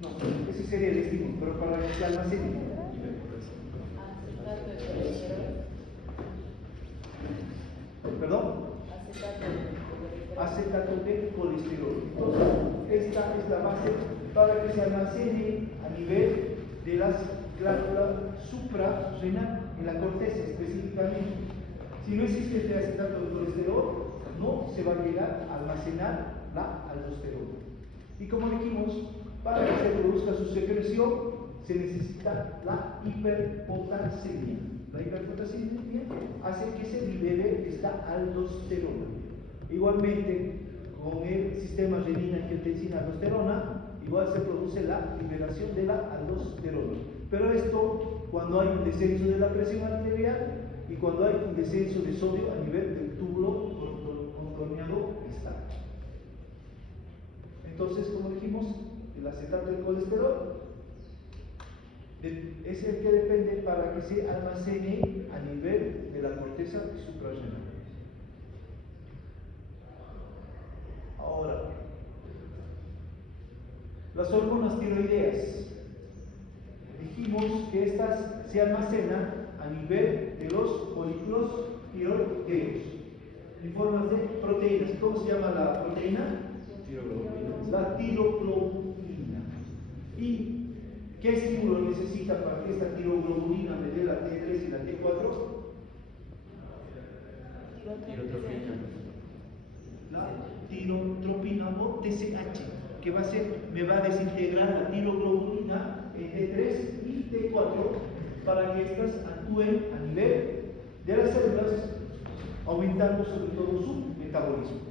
No, ese sería el estímulo, pero para que se almacene. ¿Perdón? Acetato de colesterol. Entonces, esta es la base para que se almacene a nivel de las glándulas suprarrenal, en la corteza específicamente. Si no existe este acetato de colesterol, no se va a llegar a almacenar la aldosterona. Y como dijimos, para que se produzca su secreción, se necesita la hiperpotasemia. La hiperpotasemia hace que se libere esta aldosterona. Igualmente, con el sistema renina-angiotensina-aldosterona, igual se produce la liberación de la aldosterona. Pero esto cuando hay un descenso de la presión arterial y cuando hay un descenso de sodio a nivel del túbulo contorneado distal. Entonces, como dijimos, el acetato del colesterol es el que depende para que se almacene a nivel de la corteza suprarrenal. Ahora, las hormonas tiroideas. Dijimos que estas se almacenan a nivel de los folículos tiroideos en formas de proteínas. ¿Cómo se llama la proteína? La tiroglobulina. ¿Y qué estímulo necesita para que esta tiroglobulina me dé la T3 y la T4? La tirotropina o TSH, que va a ser, me va a desintegrar la tiroglobulina en T3 y T4 para que estas actúen a nivel de las células, aumentando sobre todo su metabolismo.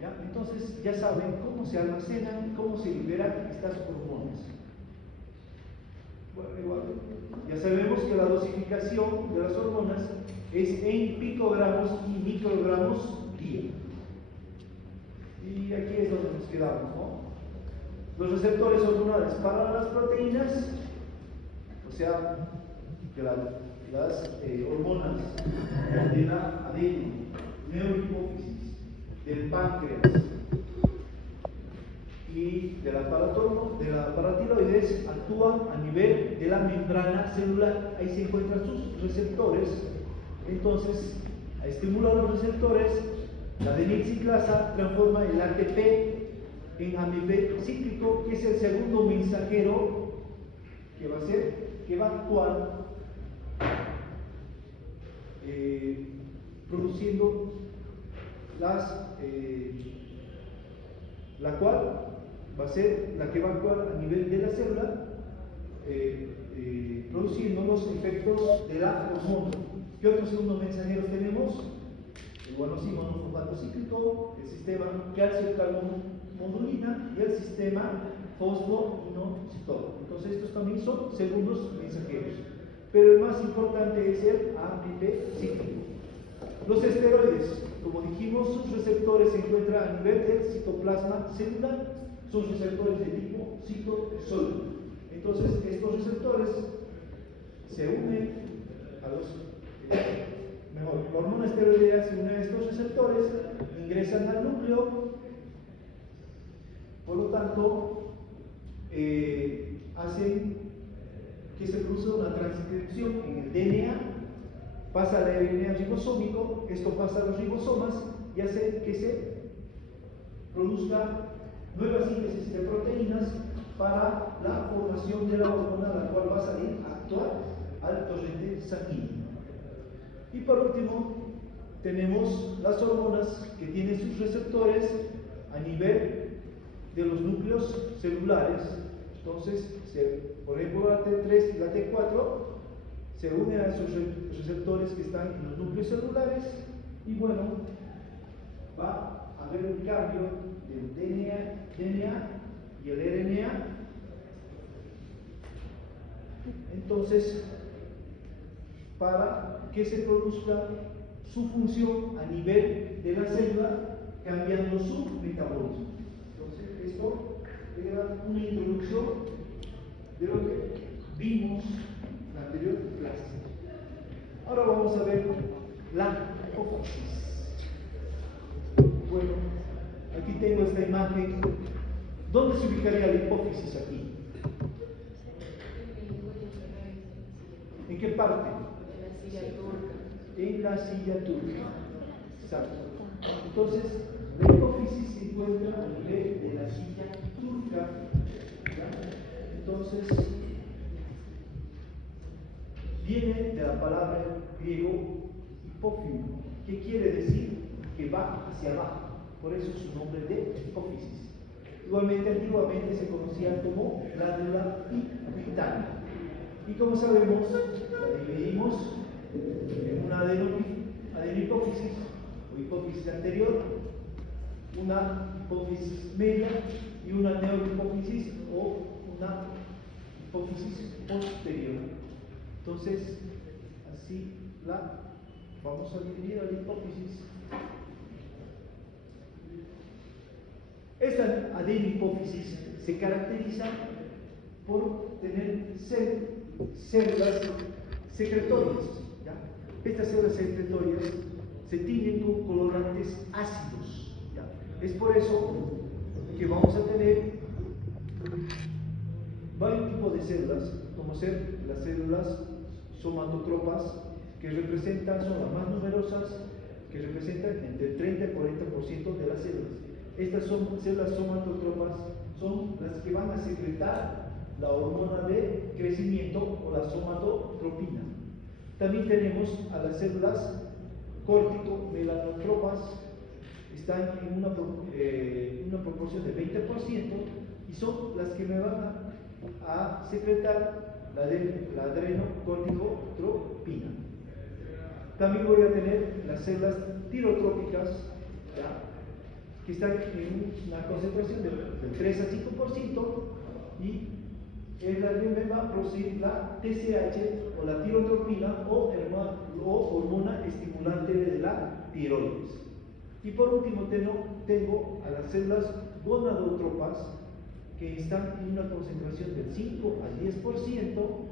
¿Ya? Entonces ya saben cómo se almacenan, cómo se liberan estas hormonas. Bueno, igual, ya sabemos que la dosificación de las hormonas es en picogramos y microgramos día. Y aquí es donde nos quedamos, ¿no? Los receptores hormonales para las proteínas, o sea, que las hormonas de la adeno, neurohipófisis, del páncreas y del aparato, de la paratiroides, actúan a nivel de la membrana celular. Ahí se encuentran sus receptores. Entonces, a estimular los receptores, la adenilciclasa transforma el ATP en AMP cíclico, que es el segundo mensajero que va a ser, que va a actuar produciendo la cual va a ser la que va a actuar a nivel de la célula, produciendo los efectos de la hormona. ¿Qué otros segundos mensajeros tenemos? El guanosine-monofosfato cíclico, el sistema calcio-carbonmodulina y el sistema fosfoinositol. Entonces estos también son segundos mensajeros. Pero el más importante es el AMP cíclico. Los esteroides, como dijimos, sus receptores se encuentran a nivel del citoplasma celular, son receptores de tipo citosólido. Entonces, estos receptores se unen a la hormona esteroidea se une a estos receptores, ingresan al núcleo, por lo tanto, hacen que se produzca una transcripción en el DNA, pasa al RNA ribosómico, esto pasa a los ribosomas y hace que se produzca nueva síntesis de proteínas para la formación de la hormona, la cual va a salir a actuar al torrente sanguíneo. Y por último, tenemos las hormonas que tienen sus receptores a nivel de los núcleos celulares. Entonces, por ejemplo, la T3 y la T4 se unen a esos receptores que están en los núcleos celulares y bueno, va a haber un cambio del DNA y el RNA. Entonces, para que se produzca su función a nivel de la célula, cambiando su metabolismo. Entonces, esto era una introducción de lo que vimos en la anterior clase. Ahora vamos a ver la hipófisis. Bueno, aquí tengo esta imagen ¿Dónde se ubicaría la hipófisis aquí? ¿En qué parte? En la silla turca. Exacto. Entonces, la hipófisis se encuentra a nivel de la silla turca. ¿Ya? Entonces, viene de la palabra griego hipófilo, que quiere decir que va hacia abajo. Por eso su nombre de hipófisis. Igualmente, antiguamente se conocía como glándula pituitaria. Y como sabemos, la dividimos en una adenopófisis o hipófisis anterior, una hipófisis media y una neurohipófisis o una hipófisis posterior. Entonces, así la vamos a dividir a la hipófisis. Esta adenopófisis se caracteriza por tener células secretorias. ¿Ya? Estas células secretorias se tiñen con colorantes ácidos. ¿Ya? Es por eso que vamos a tener varios tipos de células, como ser las células somatotropas, que son las más numerosas, que representan entre el 30 y el 40% de las células. Estas células somatotropas son las que van a secretar la hormona de crecimiento o la somatotropina. También tenemos a las células córtico-melanotropas, están en una proporción de 20% y son las que me van a secretar la adrenocorticotropina. También voy a tener las células tirotrópicas, ¿ya?, que están en una concentración del 3 a 5% y es la que me va a producir la TSH o la tirotropina o hormona estimulante de la tiroides. Y por último tengo a las células gonadotropas, que están en una concentración del 5 al 10%.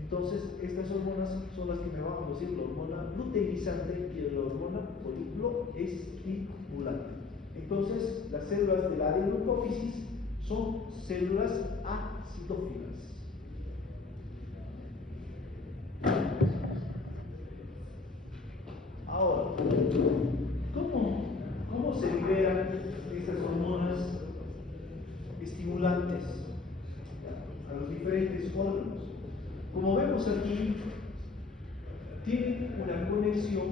Entonces, estas hormonas son las que me van a producir la hormona luteinizante y la hormona folículo-estimulante. Entonces, las células de la adenopófisis son células acidófilas. Ahora, ¿cómo se liberan estas hormonas estimulantes a los diferentes órganos? Como vemos aquí, tienen una conexión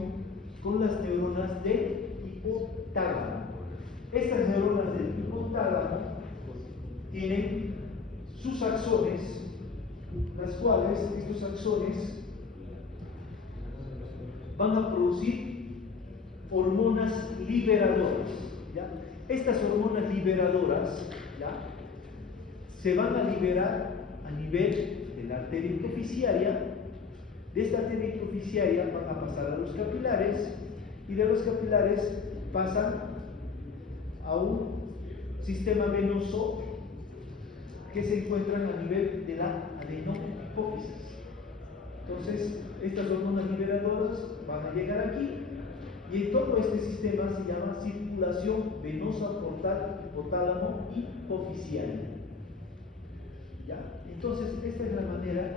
con las neuronas del hipotálamo. Estas neuronas del hipotálamo tienen sus axones, las cuales estos axones van a producir hormonas liberadoras, ¿ya? Estas hormonas liberadoras, ¿ya?, se van a liberar a nivel de la arteria intersticiaria. De esta arteria intersticiaria van a pasar a los capilares y de los capilares pasan a un sistema venoso que se encuentran a nivel de la adenopófisis. Entonces, estas hormonas liberadoras van a llegar aquí y en todo este sistema se llama circulación venosa portal hipotálamo hipofisiaria. ¿Ya? Entonces, esta es la manera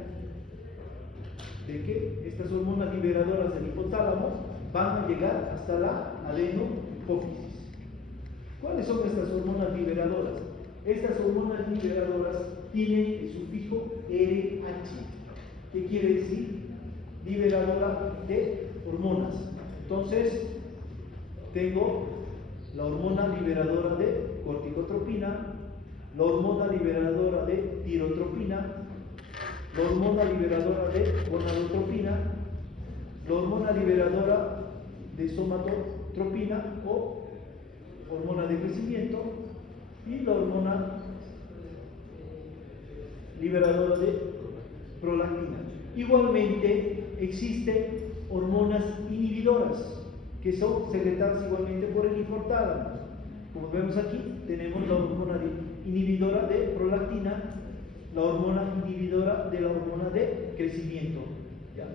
de que estas hormonas liberadoras del hipotálamo van a llegar hasta la adenopófisis. ¿Cuáles son estas hormonas liberadoras? Estas hormonas liberadoras tienen el sufijo RH, que quiere decir liberadora de hormonas. Entonces, tengo la hormona liberadora de corticotropina, la hormona liberadora de tirotropina, la hormona liberadora de gonadotropina, la hormona liberadora de somatotropina o hormona de crecimiento y la hormona liberadora de prolactina. Igualmente existen hormonas inhibidoras que son secretadas igualmente por el hipotálamo. Como vemos aquí, tenemos la hormona inhibidora de prolactina, la hormona inhibidora de la hormona de crecimiento, ¿ya?,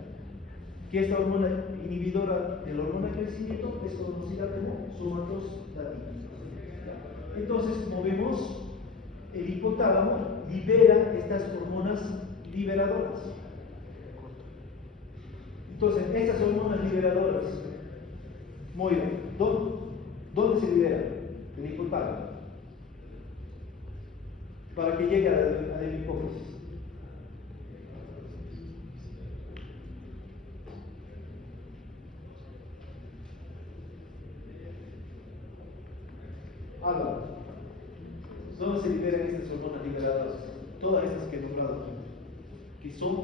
que esta hormona inhibidora de la hormona de crecimiento es conocida como somatostatina. Entonces, como vemos, el hipotálamo libera estas hormonas liberadoras. Entonces, estas hormonas liberadoras, Moira, ¿dónde se libera? El hipotálamo. Para que llegue a la hipófisis. Álvaro, ¿dónde se liberan estas hormonas liberadoras? Todas estas que he nombrado aquí, que son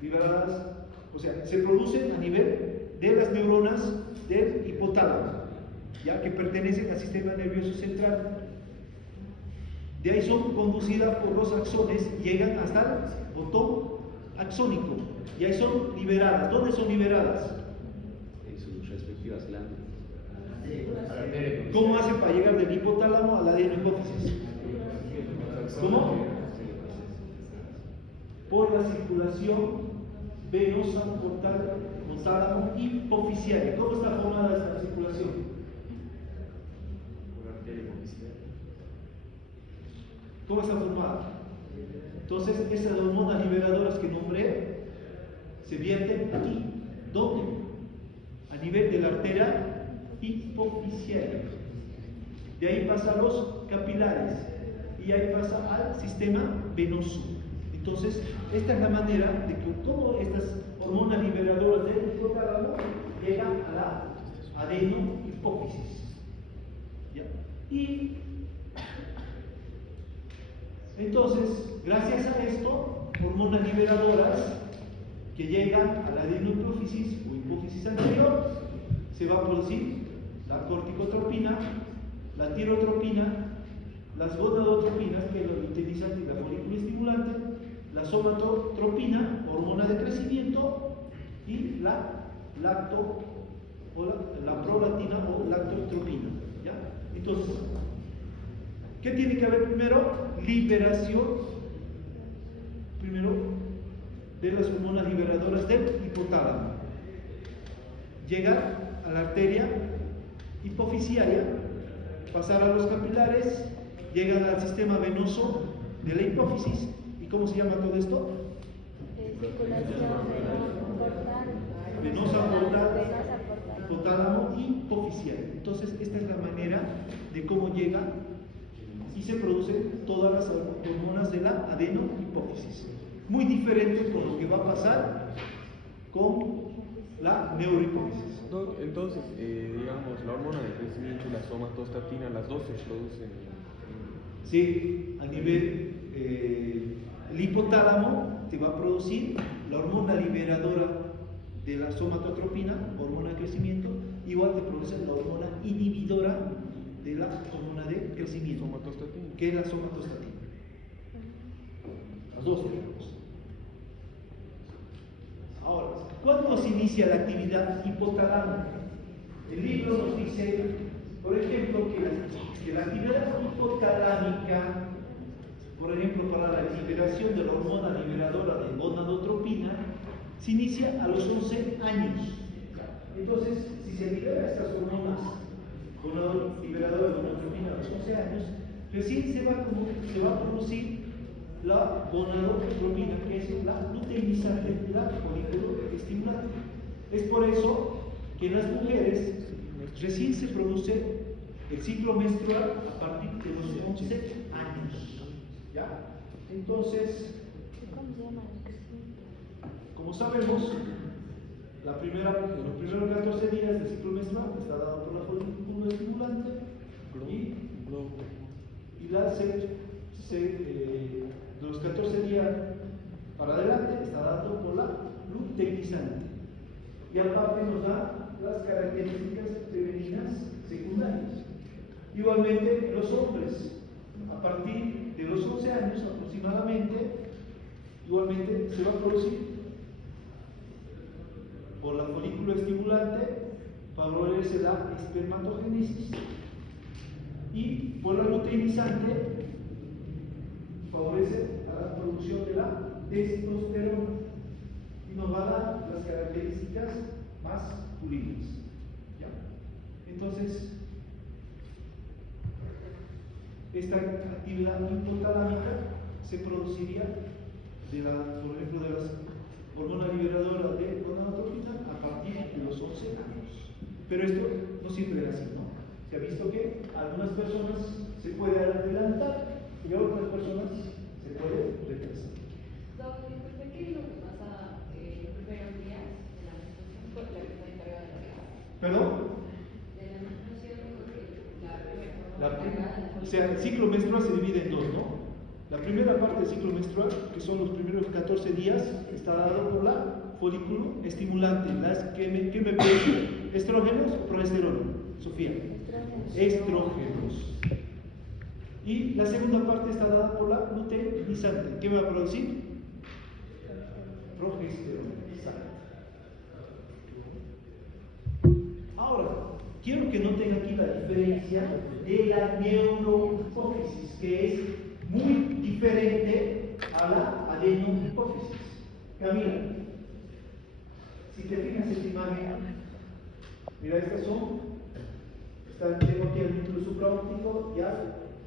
liberadas, o sea, se producen a nivel de las neuronas del hipotálamo, ya que pertenecen al sistema nervioso central. De ahí son conducidas por los axones y llegan hasta el botón axónico, y ahí son liberadas. ¿Dónde son liberadas? En sus respectivas glándulas. ¿Cómo hacen para llegar del hipotálamo a la adenohipófisis? ¿Cómo? Por la circulación venosa portal tálamo hipofisiaria. ¿Cómo está formada esta circulación? Por arteria hipofisiaria. ¿Cómo está formada? Entonces, esas hormonas liberadoras que nombré se vierten aquí. ¿Dónde? A nivel de la arteria hipofisiaria. De ahí pasa a los capilares y ahí pasa al sistema venoso. Entonces, esta es la manera de que cómo estas hormonas liberadoras del hipotálamo llegan a la adenohipófisis. ¿Ya? Y entonces, gracias a esto, hormonas liberadoras que llegan a la adenohipófisis o hipófisis anterior, se va a producir la corticotropina, la tirotropina, las gonadotropinas, que es la luteinizante y la folículo estimulante, la somatotropina, hormona de crecimiento, y la lacto o la prolactina o lactotropina. ¿Ya? Entonces, ¿qué tiene que haber primero? Liberación, primero, de las hormonas liberadoras del hipotálamo. Llegar a la arteria hipofisiaria, pasar a los capilares, llegan al sistema venoso de la hipófisis. ¿Y cómo se llama todo esto? Venosa portal, hipotálamo hipofisiaria. Entonces, esta es la manera de cómo llega y se producen todas las hormonas de la adenohipófisis. Muy diferente con lo que va a pasar con la neurohipófisis. Entonces, digamos, la hormona de crecimiento y la somatostatina, las dos se producen. Sí, a nivel el hipotálamo te va a producir la hormona liberadora de la somatotropina, hormona de crecimiento, igual te produce la hormona inhibidora de la hormona de crecimiento, que es la somatostatina. Las dos tenemos. Ahora, ¿cuándo se inicia la actividad hipotálamo? El libro nos dice, por ejemplo, que la actividad hipotalámica, por ejemplo, para la liberación de la hormona liberadora de gonadotropina, se inicia a los 11 años. Entonces, si se libera estas hormonas liberadoras de gonadotropina a los 11 años, recién se va a producir la gonadotropina, que es la luteinizante de la folículo estimulante. Es por eso que en las mujeres recién se produce el ciclo menstrual a partir de los 11 años. ¿Ya? Entonces, como sabemos, los primeros 14 días del ciclo menstrual está dado por la folículo estimulante y de los 14 días para adelante está dado por la luteinizante. Y aparte nos da las características femeninas secundarias. Igualmente, los hombres, a partir de los 11 años aproximadamente, igualmente se va a producir por la folículo estimulante, favorece la espermatogénesis, y por la luteinizante favorece a la producción de la testosterona y nos va a dar las características masculinas. ¿Ya? Entonces, esta actividad hipotalámica se produciría por ejemplo, de las hormonas liberadoras de gonadotropina a partir de los 11 años. Pero esto no siempre es así, ¿no? Se ha visto que a algunas personas se puede adelantar y a otras personas se puede retrasar. ¿Qué es lo que pasa en los primeros días de la menstruación? Pues la que está encargada de la ¿Perdón? de la menstruación, porque la O sea, el ciclo menstrual se divide en dos, ¿no? La primera parte del ciclo menstrual, que son los primeros 14 días, está dado por la folículo estimulante. ¿Qué me produce? ¿Estrógenos o progesterona? Sofía. Estrógenos. Y la segunda parte está dada por la luteinizante. ¿Qué me va a producir? Progesterona. Ahora, quiero que noten aquí la diferencia de la neurohipófisis, que es muy diferente a la adenohipófisis. Camila, si te fijas en esta imagen, mira, tengo aquí el núcleo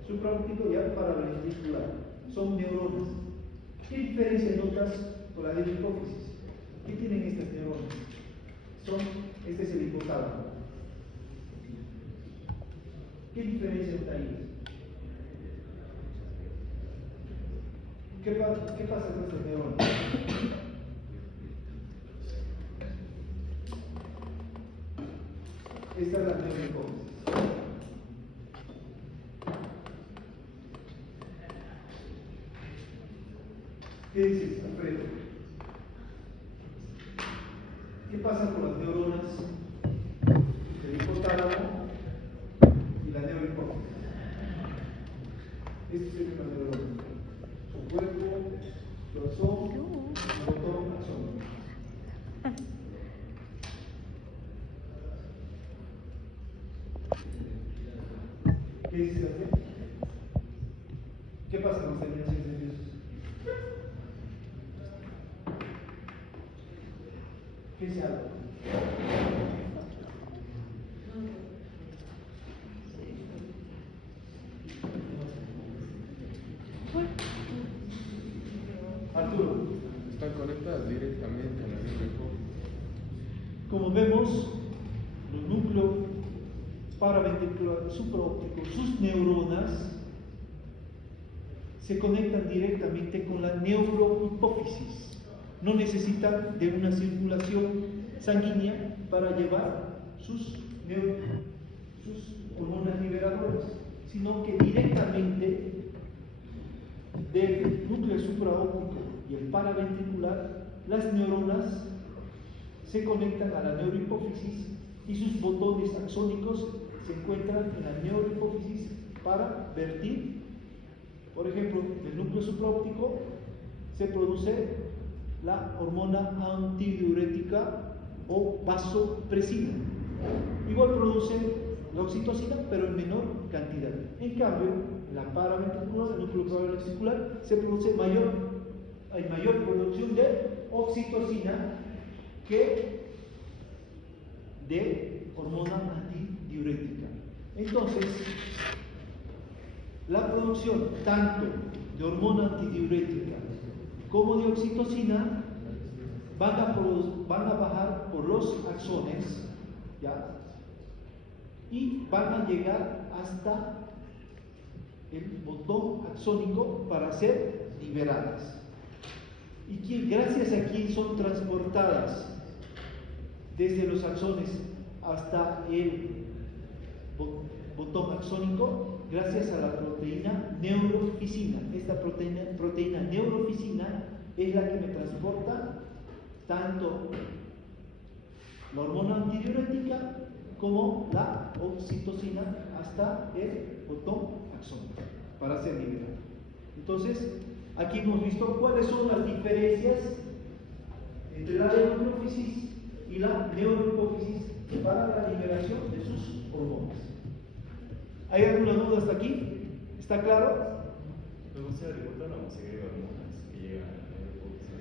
supraóptico y al paraventricular. Son neuronas. ¿Qué diferencia notas con la adenohipófisis? ¿Qué tienen estas neuronas? Este es el hipotálamo. ¿Qué diferencia notas ahí? ¿Qué pasa con estos neuronas? Esta es la neurohipófisis. ¿Qué dices, Alfredo? ¿Qué pasa con las neuronas del hipotálamo y la neurohipófisis? Este es una neurona. Su cuerpo, su axón, su botón axón. ¿Qué dices, Alfredo? ¿Qué pasa con las terminaciones nerviosas? ¿Qué se habla? Arturo. Están conectadas directamente a la neurohipófisis. Como vemos, los núcleos paraventricular supraóptico, sus neuronas se conectan directamente con la neurohipófisis. No necesitan de una circulación sanguínea para llevar sus hormonas liberadoras, sino que directamente del núcleo supraóptico y el paraventricular, las neuronas se conectan a la neurohipófisis y sus botones axónicos se encuentran en la neurohipófisis para vertir. Por ejemplo, del núcleo supraóptico se produce la hormona antidiurética o vasopresina. Igual produce la oxitocina, pero en menor cantidad. En cambio, en la paraventricular, el núcleo paraventricular, se produce hay mayor producción de oxitocina que de hormona antidiurética. Entonces, la producción tanto de hormona antidiurética como de oxitocina van a bajar por los axones, ¿ya? Y van a llegar hasta el botón axónico para ser liberadas. Y gracias a quién son transportadas desde los axones hasta el botón axónico, gracias a la proteína neurofisina. Esta proteína neurofisina es la que me transporta tanto la hormona antidiurética como la oxitocina hasta el botón axónico para ser liberado. Entonces, aquí hemos visto cuáles son las diferencias entre la neurohipófisis y la neurohipófisis para la liberación de sus hormonas. ¿Hay alguna duda hasta aquí? ¿Está claro? Luego sea el hipotálamo segrega hormonas que llegan a la neurohipófisis.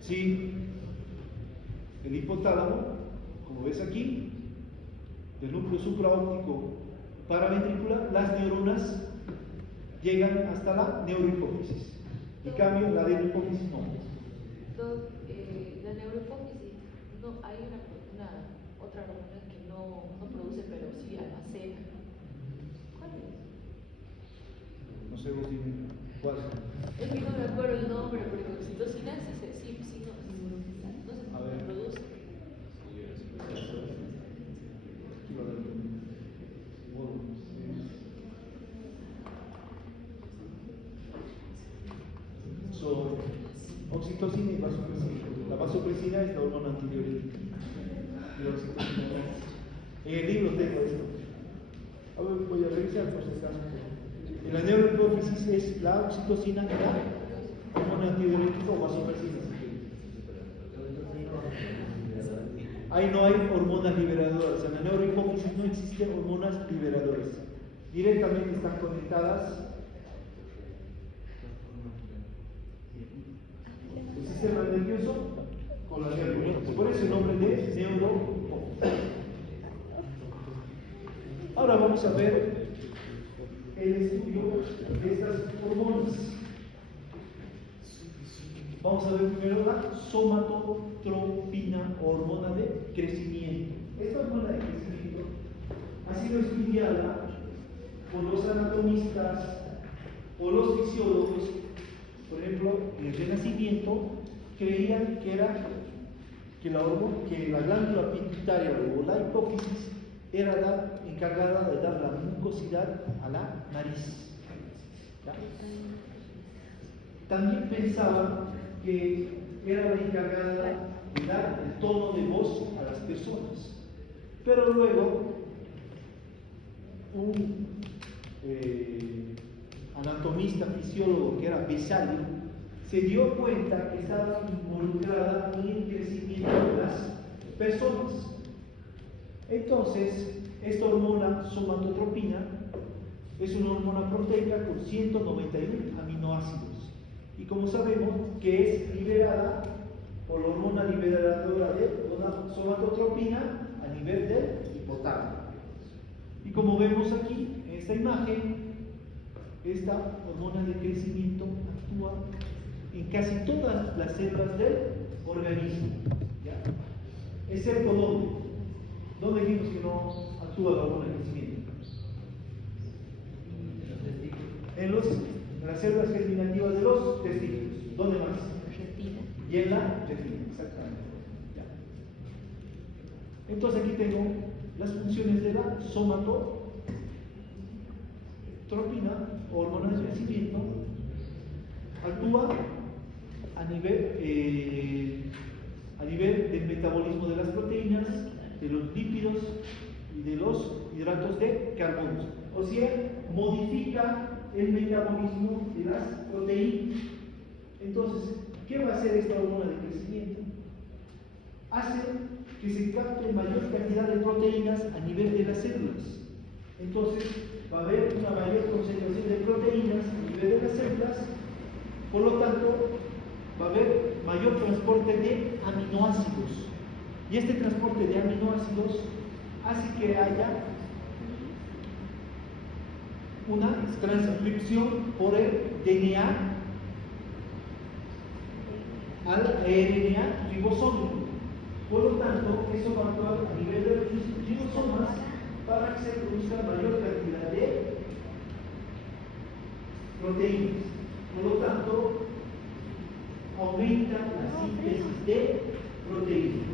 Sí, el hipotálamo, como ves aquí, del núcleo supraóptico paraventricular, las neuronas llegan hasta la neurohipófisis. En cambio, la hipófisis no. La neurohipófisis, no, hay otra hormona que no produce, pero sí almacena. ¿Cuál es? No sé vos dime cuál. Es que no me acuerdo el nombre, porque oxitocina sí, no se A ver. produce. Oxitocina y vasopresina. La vasopresina es la hormona antidiurética. Y la oxitocina no. En el libro tengo esto. A ver, voy a revisar por si acaso. En la neurohipófisis es la oxitocina y la hormona antidiurética o vasopresina. Ahí no hay hormonas liberadoras. En la neurohipófisis no existen hormonas liberadoras. Directamente están conectadas el sistema nervioso con la neurohipófisis. Por eso el nombre de neurohipófisis. Ahora vamos a ver el estudio de estas hormonas. Vamos a ver primero la somatotropina, hormona de crecimiento. Esta hormona de crecimiento ha sido estudiada por los anatomistas, por los fisiólogos. Por ejemplo, en el Renacimiento creían que la glándula pituitaria o la hipófisis era la encargada de dar la mucosidad a la nariz. ¿Ya? También pensaban que era la encargada de dar el tono de voz a las personas. Pero luego, un anatomista fisiólogo que era Vesali se dio cuenta que estaba involucrada en el crecimiento de las personas. Entonces, esta hormona somatotropina es una hormona proteica con 191 aminoácidos. Y como sabemos que es liberada por la hormona liberadora de la somatotropina a nivel del hipotálamo. Y como vemos aquí en esta imagen, esta hormona de crecimiento actúa en casi todas las células del organismo, ¿ya? Excepto ¿dónde vimos que no actúa la hormona de crecimiento? En las células germinativas de los testículos. ¿Dónde más? Y en la retina, exactamente. ¿Ya? Entonces aquí tengo las funciones de la somatotropina, hormona de crecimiento. Actúa a nivel del metabolismo de las proteínas, de los lípidos y de los hidratos de carbono. O sea, modifica el metabolismo de las proteínas. Entonces, ¿qué va a hacer esta hormona de crecimiento? Hace que se capte mayor cantidad de proteínas a nivel de las células. Entonces, va a haber una mayor concentración de proteínas a nivel de las células. Por lo tanto, va a haber mayor transporte de aminoácidos. Y este transporte de aminoácidos hace que haya una transcripción por el DNA al RNA ribosómico. Por lo tanto, eso va a actuar a nivel de los ribosomas para que se produzca mayor cantidad de proteínas. Por lo tanto, aumenta la síntesis de proteínas.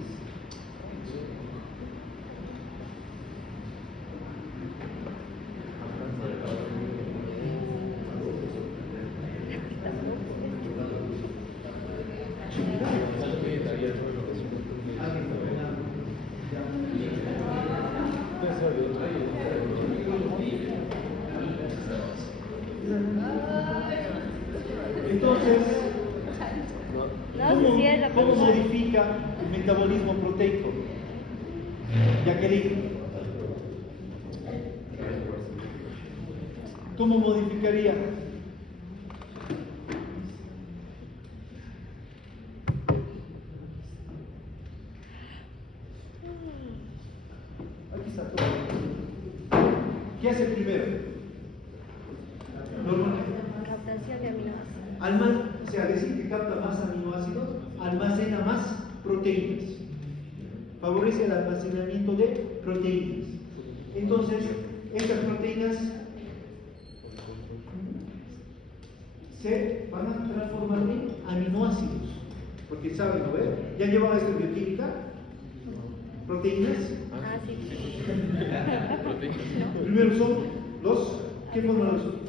Entonces, ¿cómo modifica el metabolismo proteico? Jacqueline, ¿cómo modificaría? Aquí está todo. ¿Qué hace primero? Normalmente O sea, decir que capta más aminoácidos, almacena más proteínas. Favorece el almacenamiento de proteínas. Entonces, estas proteínas se van a transformar en aminoácidos. Porque saben, ¿no? ¿Ya llevaba esto en bioquímica? ¿Proteínas? Ah, sí. Primero son los, ¿qué forman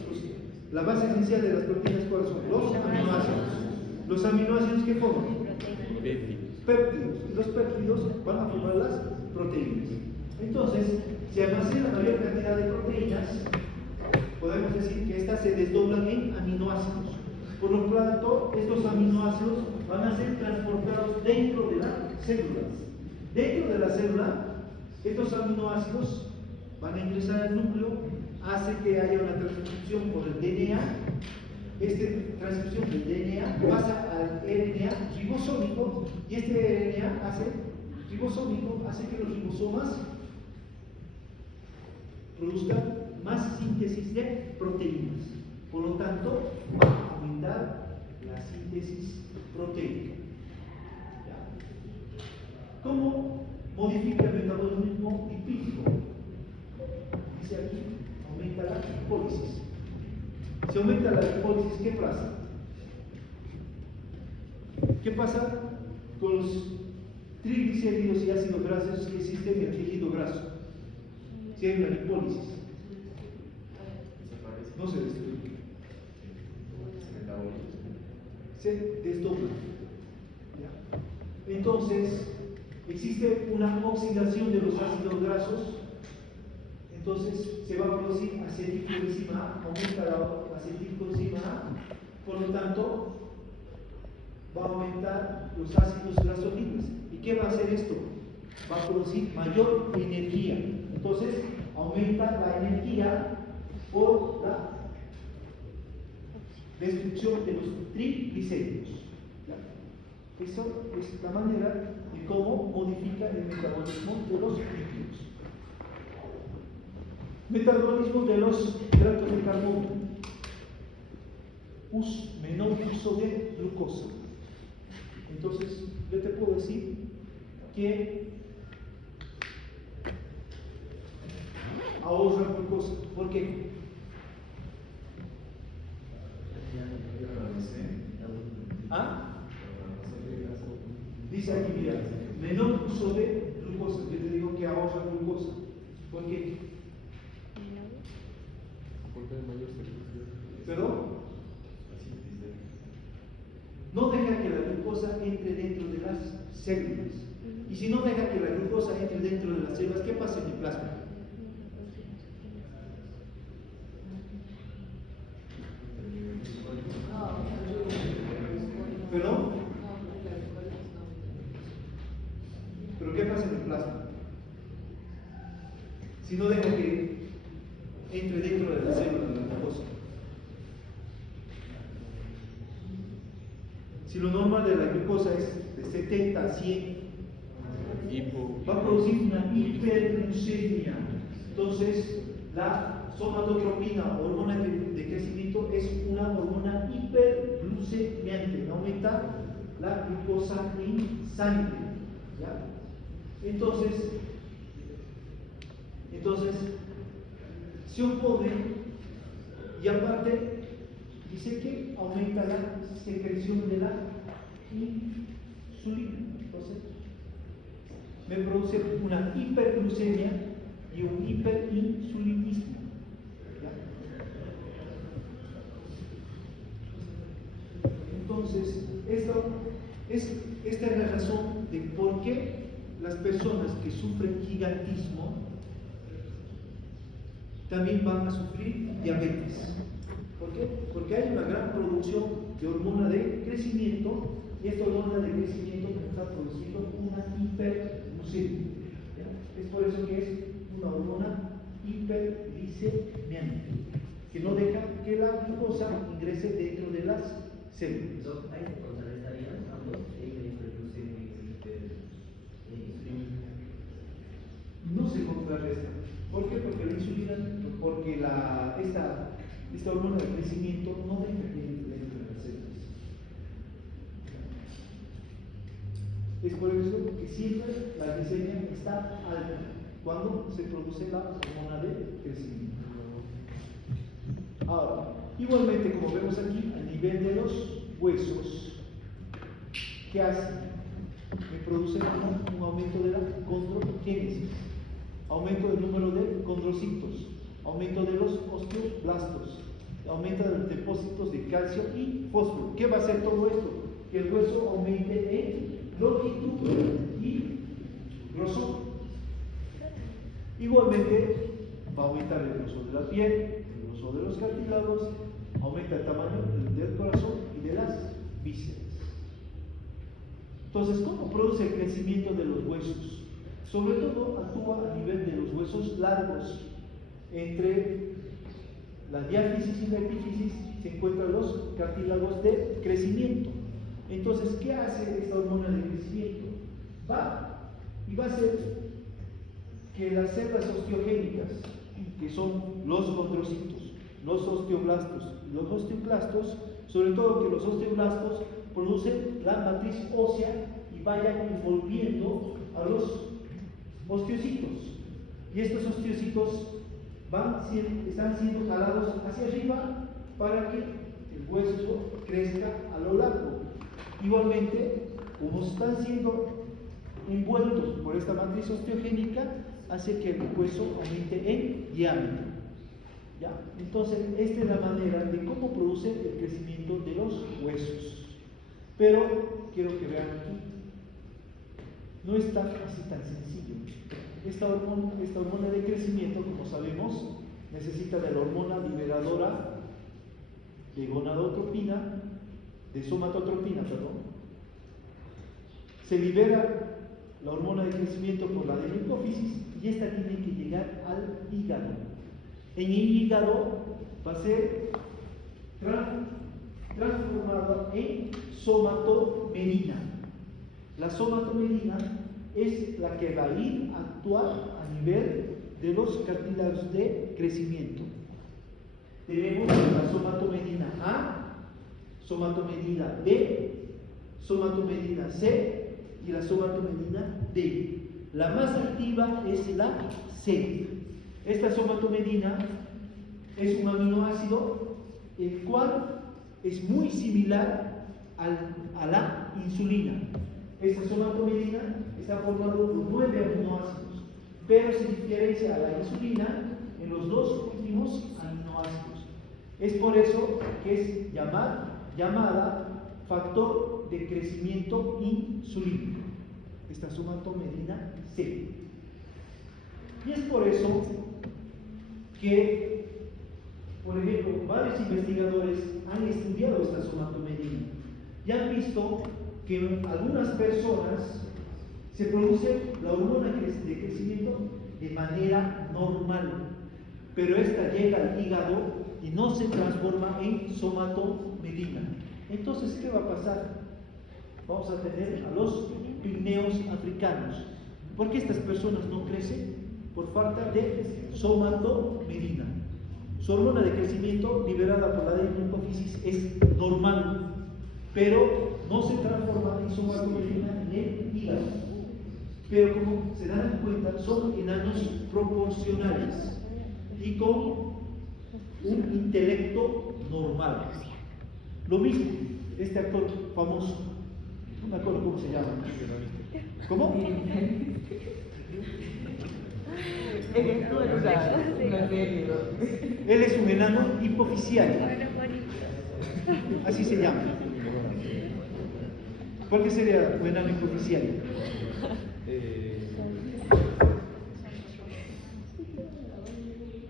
la base esencial de las proteínas? ¿Cuáles son? Los aminoácidos. ¿Los aminoácidos qué forman? Péptidos. Y los péptidos van a formar las proteínas. Entonces, si almacena mayor cantidad de proteínas, podemos decir que estas se desdoblan en aminoácidos. Por lo tanto, estos aminoácidos van a ser transportados dentro de la célula. Dentro de la célula, estos aminoácidos van a ingresar al núcleo, hace que haya una transcripción por el DNA. Esta transcripción del DNA pasa al RNA ribosómico y este RNA ribosómico hace que los ribosomas produzcan más síntesis de proteínas. Por lo tanto, va a aumentar la síntesis proteica. ¿Cómo modifica el metabolismo lipídico? Dice aquí, aumenta la lipólisis. Si aumenta la lipólisis, ¿qué pasa? ¿Qué pasa con los triglicéridos y ácidos grasos que existen en el tejido graso? Si hay una lipólisis, no se destruye, se desdobla. Entonces, existe una oxidación de los ácidos grasos, entonces se va a producir acetilcoenzima A, aumenta la acetilcoenzima A, por lo tanto va a aumentar los ácidos grasos libres. ¿Y qué va a hacer esto? Va a producir mayor energía. Entonces aumenta la energía por la destrucción de los triglicéridos. Eso es la manera de cómo modifica el metabolismo de los lípidos. Metabolismo de los hidratos de carbono. Menor uso de glucosa. Entonces, yo te puedo decir que ahorra glucosa. ¿Por qué? ¿Ah? Dice aquí, mira, menor uso de glucosa. Yo te digo que ahorra glucosa. ¿Por qué? Porque hay mayor servicio. ¿Perdón? No deja que la glucosa entre dentro de las células. Y si no deja que la glucosa entre dentro de las células, ¿qué pasa en el plasma? ¿Perdón? ¿Pero qué pasa en el plasma? Si no deja que entre dentro de las células la glucosa. Si lo normal de la glucosa es de 70 a 100, va a producir una hiperglucemia. Entonces, la somatotropina, hormona de crecimiento, es una hormona hiperglucemiante, aumenta la glucosa en sangre. ¿Ya? Entonces, se opone y aparte dice que aumenta la secreción de la insulina. Entonces, me produce una hiperglucemia y un hiperinsulinismo. ¿Ya? Entonces, esta es la razón de por qué las personas que sufren gigantismo también van a sufrir diabetes. ¿Por qué? Porque hay una gran producción de hormona de crecimiento y esta hormona de crecimiento está produciendo una hiperglucemia. Es por eso que es una hormona hiperglicemiante, que no deja que la glucosa ingrese dentro de las células. No se contrarresta. ¿Por qué? Porque la insulina, porque esta hormona de crecimiento no deja que entre dentro de las células. Es por eso que siempre la glicemia está alta cuando se produce la hormona de crecimiento. Ahora, igualmente como vemos aquí, a nivel de los huesos, ¿qué hace? Me produce un aumento de la condrogénesis, aumento del número de condrocitos, aumento de los osteoblastos, aumento de los depósitos de calcio y fósforo. ¿Qué va a hacer todo esto? Que el hueso aumente en longitud y grosor. Igualmente va a aumentar el grosor de la piel, el grosor de los cartílagos, aumenta el tamaño del corazón y de las vísceras. Entonces, ¿cómo produce el crecimiento de los huesos? Sobre todo actúa a nivel de los huesos largos. Entre la diáfisis y la epífisis se encuentran los cartílagos de crecimiento. Entonces, ¿qué hace esta hormona de crecimiento? Va a hacer que las células osteogénicas, que son los condrocitos, los osteoblastos y los osteoclastos, sobre todo que los osteoblastos producen la matriz ósea y vayan envolviendo a los osteocitos. Y estos osteocitos están siendo jalados hacia arriba para que el hueso crezca a lo largo. Igualmente, como están siendo envueltos por esta matriz osteogénica, hace que el hueso aumente en diámetro. ¿Ya? Entonces, esta es la manera de cómo produce el crecimiento de los huesos. Pero quiero que vean aquí, no es así tan sencillo. Esta hormona de crecimiento, como sabemos, necesita de la hormona liberadora de gonadotropina, de somatotropina, perdón. Se libera la hormona de crecimiento por la de la hipófisis y esta tiene que llegar al hígado. En el hígado va a ser transformada en somatomedina. La somatomedina es la que va a ir a actuar a nivel de los cartílagos de crecimiento. Tenemos la somatomedina A, somatomedina B, somatomedina C y la somatomedina D. La más activa es la C. Esta somatomedina es un aminoácido el cual es muy similar a la insulina. Esta somatomedina está formada por 9 aminoácidos, pero se diferencia a la insulina en los dos últimos aminoácidos. Es por eso que es llamada factor de crecimiento insulínico, esta somatomedina C. Y es por eso que, por ejemplo, varios investigadores han estudiado esta somatomedina y han visto que en algunas personas se produce la hormona de crecimiento de manera normal, pero esta llega al hígado y no se transforma en somatomedina. Entonces, ¿qué va a pasar? Vamos a tener a los pigmeos africanos. ¿Por qué estas personas no crecen? Por falta de somatomedina. Su hormona de crecimiento liberada por la de la hipófisis es normal, pero no se transforma en somatomedina en el hígado. Pero como se dan cuenta, son enanos proporcionales y con un intelecto normal. Lo mismo, este actor famoso, no me acuerdo cómo se llama. ¿Cómo? Él es un enano hipoficial. Así se llama. ¿Por qué sería un enano hipoficial?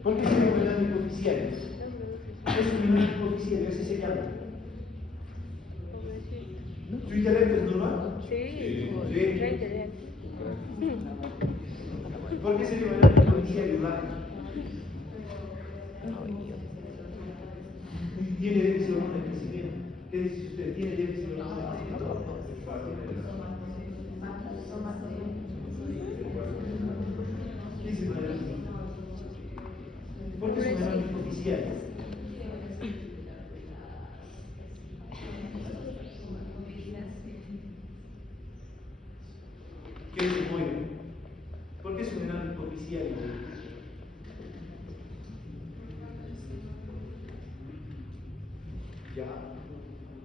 ¿Por qué sería un enano hipoficial? Es un enano hipoficial, así se llama. ¿Tu intelecto es normal? Sí. ¿Por qué sería un enano hipoficial y blanco? Tiene déficit de hormona de crecimiento. ¿Qué dice usted? ¿Tiene déficit de hormona de crecimiento? ¿Qué dice María? ¿Por qué es un enano hipoficial?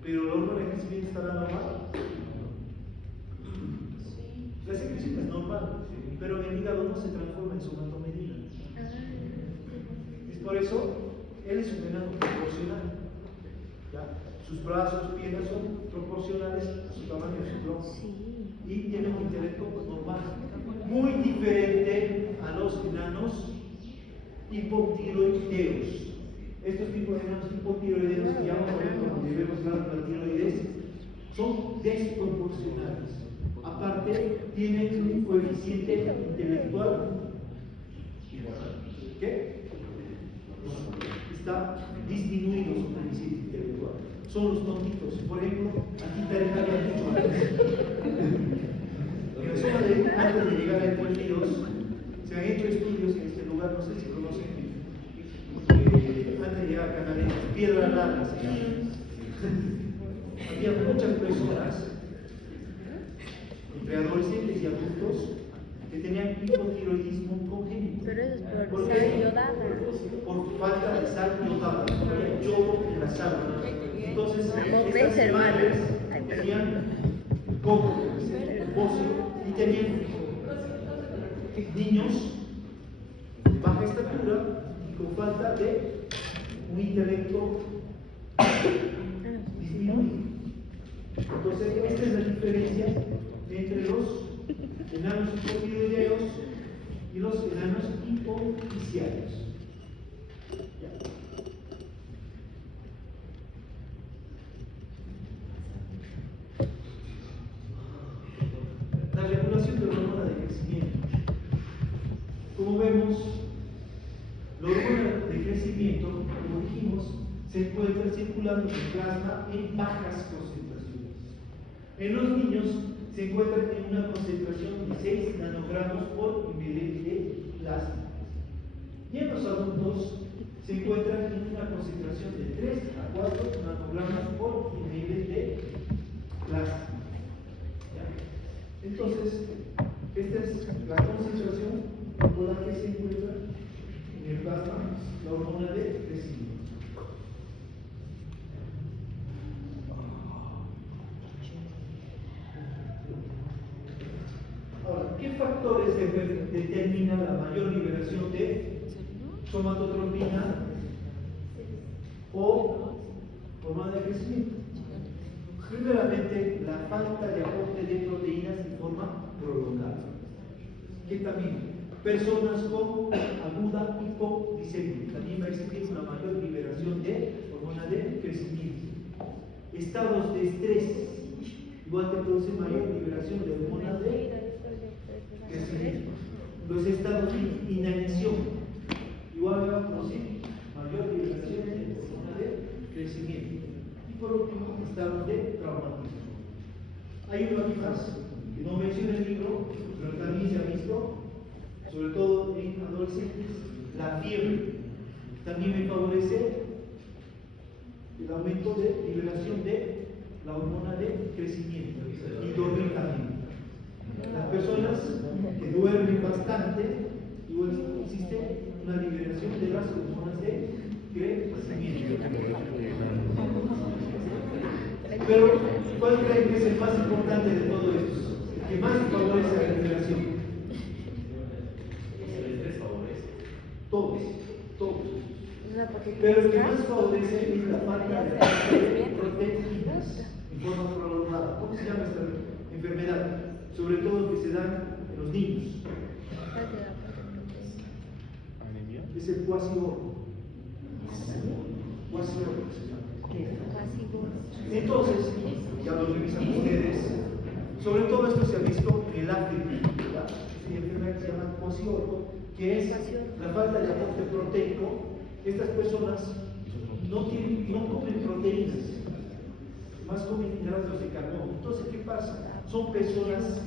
pero la hormona de crecimiento estará normal. La secreción es normal, pero en el hígado no se transforma en somatomedina. Es por eso, él es un enano proporcional. ¿Ya? Sus brazos, piernas son proporcionales a su tamaño de su tronco. Y tiene un intelecto normal, muy diferente a los enanos hipotiroideos. Estos tipos de enanos hipotiroideos que ya vamos a ver cuando llevemos la tiroides son desproporcionales. Aparte, tienen un coeficiente intelectual. ¿Qué? Está disminuido su coeficiente intelectual. Son los tontitos. Por ejemplo, aquí Tarek había mucho antes. En la zona antes de llegar al puente 2, se han hecho estudios en este lugar, no sé si conocen, antes de llegar a Canaletas, Piedra Larga se llama. Había muchas personas, entre adolescentes y adultos, que tenían hipotiroidismo congénito. Pero eso es ¿Por por qué? sal yodada. Por falta de sal yodada, había yodo en la sal. Entonces, ¿Cómo ves, estas hermano? madres Ay, perdón. tenían coco, bocio, y tenían niños de baja estatura y con falta de un intelecto disminuido. Entonces, esta es la diferencia entre los enanos hipotiroideos y los enanos hipofisiarios. La regulación de la hormona de crecimiento. Como vemos, la hormona de crecimiento, como dijimos, se encuentra circulando en el plasma en bajas concentraciones. En los niños se encuentra en una concentración de 6 nanogramos por ml de plasma. Y en los adultos se encuentra en una concentración de 3 a 4 nanogramas por ml de plasma. Entonces, esta es la concentración con la que se encuentra en el plasma la hormona de crecimiento. Ahora, ¿qué factores determinan la mayor liberación de somatotropina o hormona de crecimiento? Primeramente, la falta de aporte de proteínas en forma prolongada. Que también, personas con aguda hipoglicemia, también va a existir una mayor liberación de hormona de crecimiento. Estados de estrés, igual que produce mayor liberación de hormona de crecimiento. Los estados de inanición, igual va a producir mayor liberación de hormona de crecimiento. Y por último, estados de traumatismo. Hay uno aquí más que no menciona el libro, pero también se ha visto, sobre todo en adolescentes, la fiebre. También me favorece el aumento de liberación de la hormona de crecimiento y dormir también. Las personas que duermen bastante, igual existe una liberación de las hormonas de crecimiento. Pero, ¿cuál creen que es el más importante de todo esto? El que más favorece la liberación. ¿El estrés favorece? Todos. No, porque Pero el que más favorece es la falta de proteínas en forma prolongada. ¿Cómo se llama esta enfermedad? Sobre todo que se dan en los niños. ¿Anemia? Es el cuasiorro. Cuasiorro se llama. Entonces, ya lo revisan ustedes. Sobre todo esto se ha visto en el África, ¿verdad? Esta enfermedad se llama cuasiorro, que es la falta de aporte proteico. Estas personas no comen proteínas, más comen hidratos de carbono. Entonces, ¿qué pasa? Son personas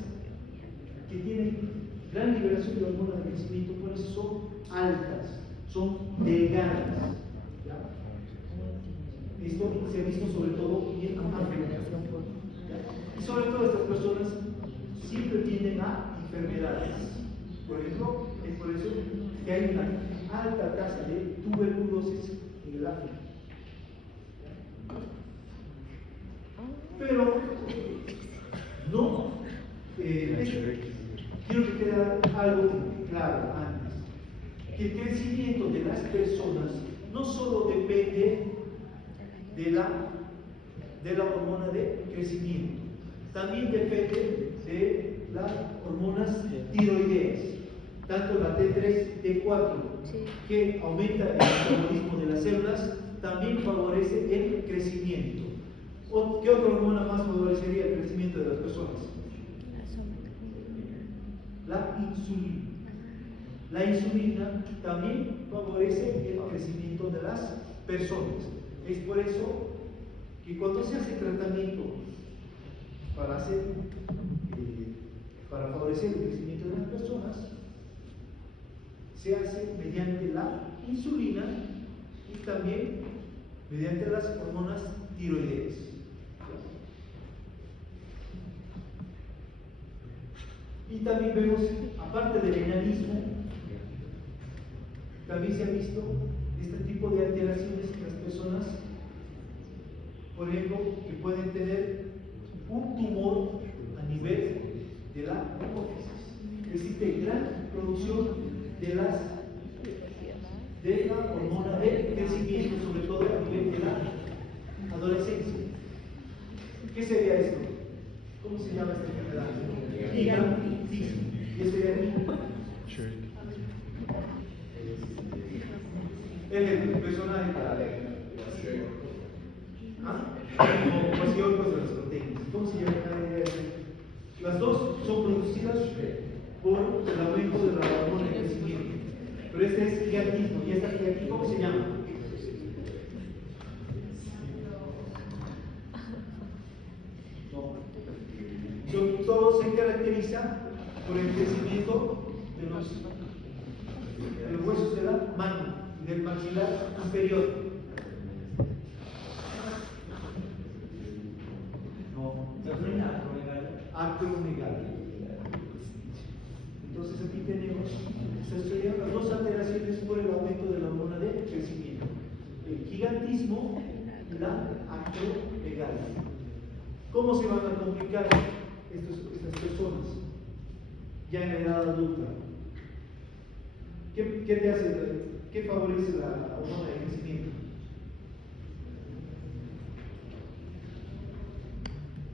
que tienen gran liberación de hormona de crecimiento, por eso son altas, son delgadas. ¿Ya? Esto se ha visto sobre todo en África. Y sobre todo estas personas siempre tienden a enfermedades. Por ejemplo, es por eso que hay una alta tasa de tuberculosis en el África. explicado antes, que el crecimiento de las personas no solo depende de la hormona de crecimiento, también depende de las hormonas tiroideas, tanto la T3, T4, que aumenta el metabolismo de las células, también favorece el crecimiento. ¿Qué otra hormona más favorecería el crecimiento de las personas? La insulina. La insulina también favorece el crecimiento de las personas. Es por eso que cuando se hace tratamiento para favorecer el crecimiento de las personas, se hace mediante la insulina y también mediante las hormonas tiroideas. Y también vemos, aparte del enanismo, también se ha visto este tipo de alteraciones en las personas, por ejemplo, que pueden tener un tumor a nivel de la hipófisis. Existe gran producción de la hormona de crecimiento, sobre todo a nivel de la adolescencia. ¿Qué sería esto? ¿Cómo se llama esta enfermedad? Gigantismo. ¿Qué sería esto? El personaje como ecuación de las proteínas. ¿Cómo se llama? Las dos son producidas por el aumento de la hormona de crecimiento. Pero este es gigantismo. ¿Y esta gigantismo cómo se llama? Todo se caracteriza por el crecimiento de los huesos de la mano y del maxilar inferior. Acromegalia. Entonces aquí tenemos, serían las dos alteraciones por el aumento de la hormona de crecimiento: el gigantismo y la acromegalia. ¿Cómo se van a complicar estas personas ya en la edad adulta? ¿Qué favorece la hormona de crecimiento?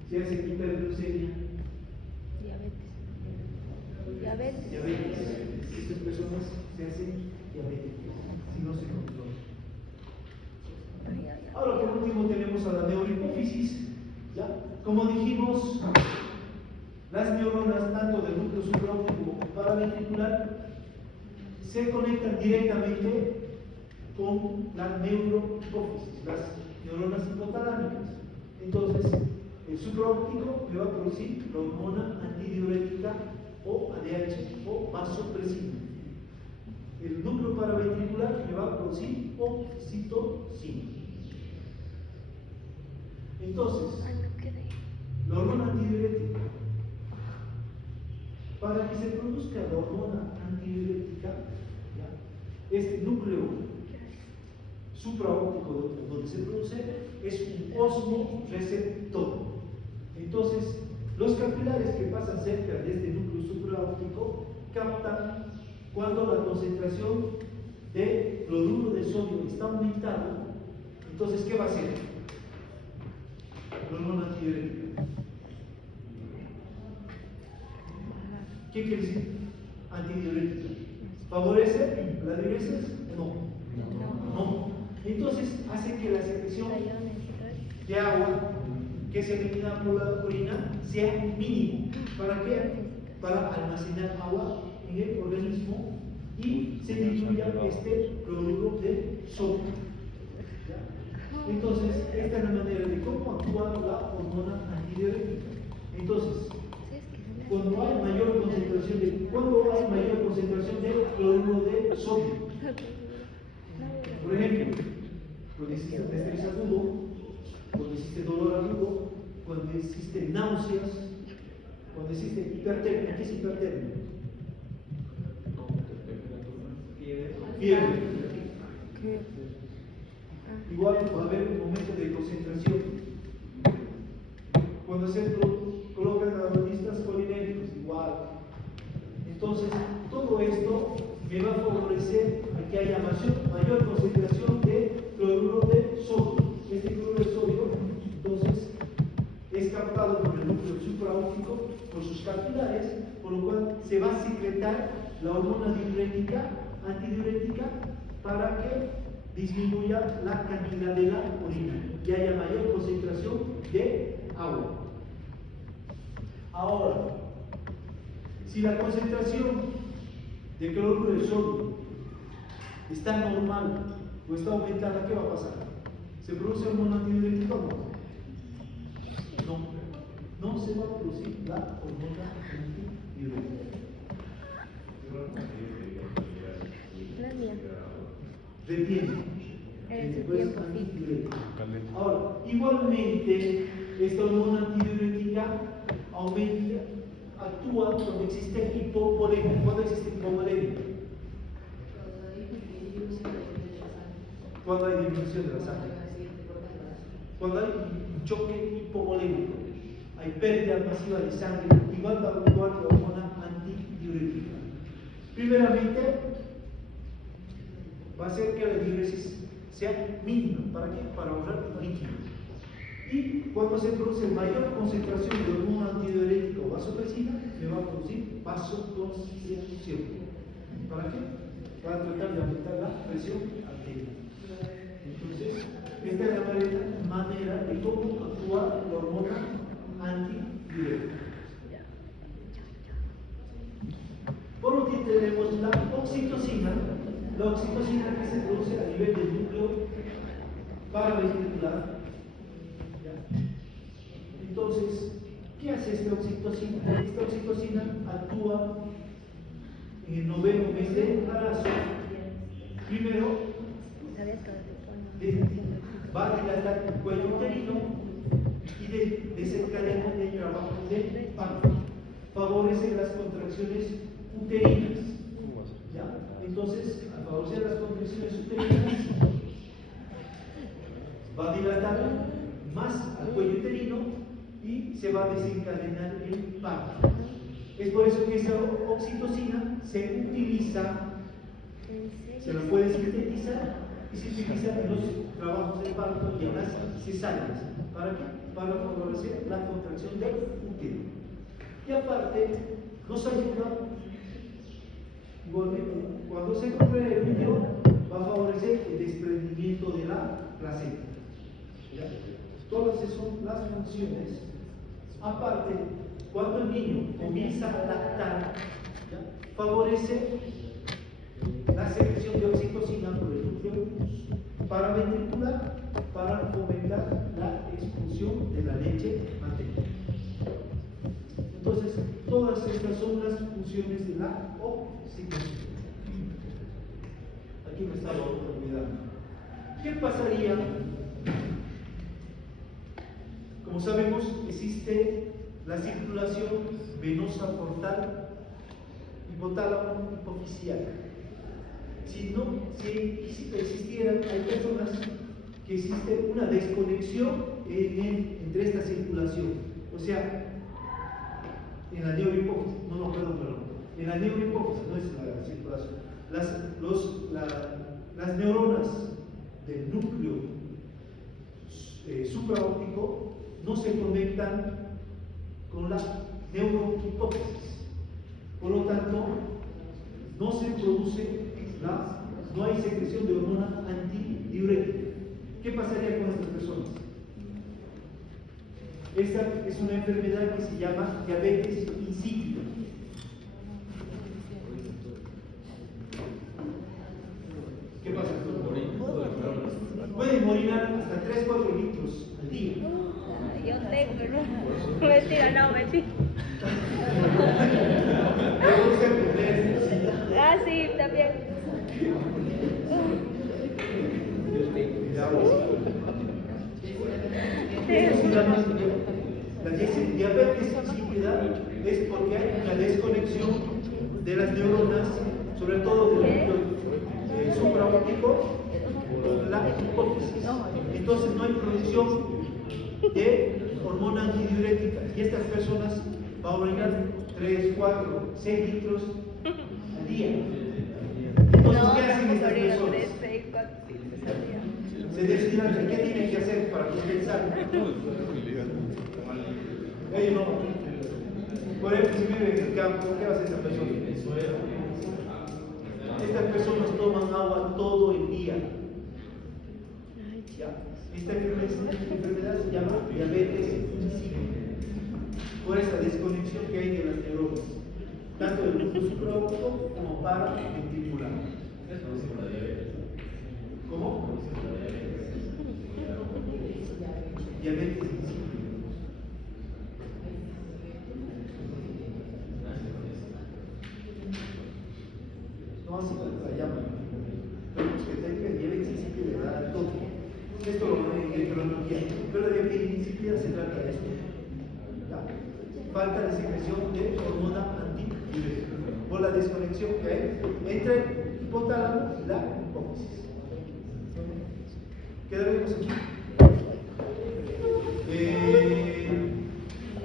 Se hace hiperglucemia, diabetes. Estas personas se hacen diabéticas si no se controlan. Ahora, por último, tenemos a la neurohipófisis. ¿Ya? Como dijimos, las neuronas, tanto del núcleo supraóptico como paraventricular, se conectan directamente con la neurohipófisis, las neuronas hipotalámicas. Entonces, el supraóptico me va a producir la hormona antidiurética o ADH o vasopresina. El núcleo paraventricular me va a producir oxitocina. Entonces, la hormona antidiurética, para que se produzca la hormona antidiurética, este núcleo supraóptico donde se produce es un osmoreceptor. Entonces, los capilares que pasan cerca de este núcleo supraóptico captan cuando la concentración de cloruro de sodio está aumentando. Entonces, ¿qué va a hacer? La hormona antidiurética. ¿Qué quiere decir antidiurética? ¿Favorece la diuresis? No. Entonces hace que la secreción de agua que se elimina por la orina sea mínimo. ¿Para qué? Para almacenar agua en el organismo y se diluya este cloruro de sodio. Entonces, esta es la manera de cómo actúa la hormona antidiurética. Entonces, cuando hay mayor concentración de cloruro de sodio, por ejemplo, cuando existe estrés agudo, cuando existe dolor agudo, cuando existe náuseas, cuando existe hipertermia. ¿Qué es hipertermia? Fiebre. Igual va a haber un momento de concentración. Cuando se colocan antagonistas colinérgicos, igual. Entonces, todo esto me va a favorecer a que haya mayor concentración de cloruro de sodio. Este cloruro de sodio, entonces, es captado por el núcleo supraóptico, por sus capilares, por lo cual se va a secretar la hormona diurética, antidiurética, para que disminuya la cantidad de la orina y haya mayor concentración de agua. Ahora, si la concentración de cloruro de sodio está normal o está aumentada, ¿qué va a pasar? ¿Se produce hormona antidiurética o no? No se va a producir la hormona antidiurética. La mía. Retiene. En su Después tiempo, sí. antidiurética. Ahora, igualmente, esta hormona antidiurética actúa cuando existe hipovolemia. ¿Cuándo existe hipovolemia? Cuando hay disminución de la sangre. Cuando hay un choque hipovolémico, hay pérdida masiva de sangre, igual va a actuar la hormona antidiurética. Primeramente, va a hacer que la diuresis sea mínima. ¿Para qué? Para ahorrar líquido. Y cuando se produce mayor concentración de hormona antidiurética o vasopresina, me va a producir vasoconstricción. ¿Para qué? Para tratar de aumentar la presión arterial. Entonces, esta es la manera de cómo actúa la hormona antidiurética. Por último, tenemos la oxitocina que se produce a nivel del núcleo paraventricular. Entonces, ¿qué hace esta oxitocina? Esta oxitocina actúa en el 9º mes de embarazo. Primero, va a dilatar el cuello uterino y desencadena el trabajo de parto. Favorece las contracciones uterinas. ¿Ya? Entonces, al favorecer las contracciones uterinas, va a dilatar más al cuello uterino y se va a desencadenar el parto. Es por eso que esa oxitocina se utiliza, se la puede sintetizar y se utiliza en los trabajos de parto y en las cesáreas. ¿Para qué? Para favorecer la contracción del útero. Y aparte, nos ayuda, cuando se contrae el útero, va a favorecer el desprendimiento de la placenta. ¿Ya? Todas esas son las funciones. Aparte, cuando el niño comienza a lactar, ¿ya? Favorece la secreción de oxitocina por el núcleo paraventricular para fomentar la expulsión de la leche materna. Entonces, todas estas son las funciones de la oxitocina. Aquí me estaba olvidando. ¿Qué pasaría? Como sabemos, existe la circulación venosa portal, hipotálamo hipofisial. Si existieran, hay personas que existe una desconexión entre esta circulación. O sea, en la neurohipófisis, en la neurohipófisis no es la circulación. Las neuronas del núcleo supraóptico no se conectan con la neurohipófisis. Por lo tanto, no se produce no hay secreción de hormona antidiurética. ¿Qué pasaría con estas personas? Esta es una enfermedad que se llama diabetes insípida. ¿Qué pasa? Pueden morinar hasta 3-4 litros al día. Yo tengo, no. Mentira, no, mentira. Ah, sí, también. La diabetes insípida es porque hay una desconexión de las neuronas, sobre todo del núcleo supraóptico, con la hipófisis. Entonces no hay producción de hormona antidiurética y estas personas van a orinar 3, 4, 6 litros al día. Entonces, No, ¿qué hacen vamos a estas abrir el personas? 3, 6, 4, 5, 6 días. Se deshidratan. ¿Qué tienen que hacer para compensar? Ellos no. Por ejemplo, si vive en el campo, ¿qué hace esta persona? Estas personas toman agua todo el día. ¿Ya? Esta enfermedad se llama diabetes insípida. Por esa desconexión que hay de las neuronas, tanto del músculo supraóptico como paraventricular. ¿Cómo? Diabetes insípida. No así la llaman. Pero los que tengan diabetes insípida le da todo. Esto lo ven en endocrinología. Pero la diabetes insípida se trata de esto. ¿Ya? Falta de secreción de hormona antidiurética por la desconexión que hay entre el hipotálamo y la hipófisis. Quedaremos aquí.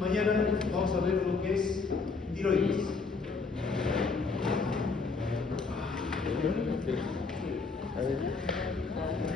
Mañana vamos a ver lo que es tiroides. A ver.